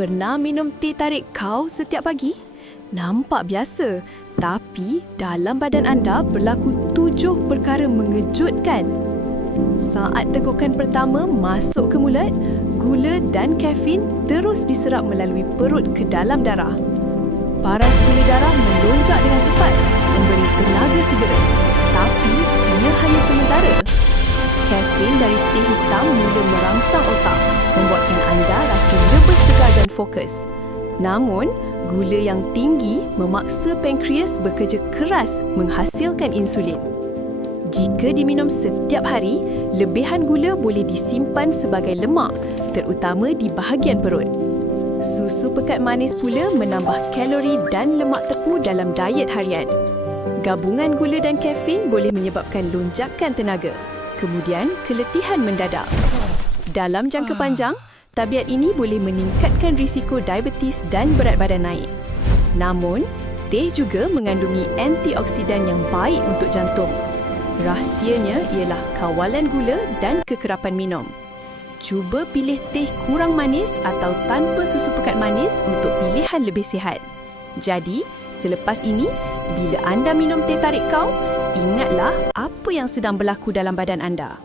Pernah minum teh tarik kau setiap pagi? Nampak biasa, tapi dalam badan anda berlaku 7 perkara mengejutkan. Saat tegukan pertama masuk ke mulut, gula dan kafein terus diserap melalui perut ke dalam darah. Paras gula darah melonjak dengan cepat, memberi tenaga segera. Tapi ia hanya sementara. Kafein dari teh hitam mula merangsang otak, membuatkan anda rasa lebih segar dan fokus. Namun, gula yang tinggi memaksa pankreas bekerja keras menghasilkan insulin. Jika diminum setiap hari, lebihan gula boleh disimpan sebagai lemak, terutama di bahagian perut. Susu pekat manis pula menambah kalori dan lemak tepu dalam diet harian. Gabungan gula dan kafein boleh menyebabkan lonjakan tenaga, kemudian keletihan mendadak. Dalam jangka panjang, tabiat ini boleh meningkatkan risiko diabetes dan berat badan naik. Namun, teh juga mengandungi antioksidan yang baik untuk jantung. Rahsianya ialah kawalan gula dan kekerapan minum. Cuba pilih teh kurang manis atau tanpa susu pekat manis untuk pilihan lebih sihat. Jadi, selepas ini, bila anda minum teh tarik kau, ingatlah apa yang sedang berlaku dalam badan anda.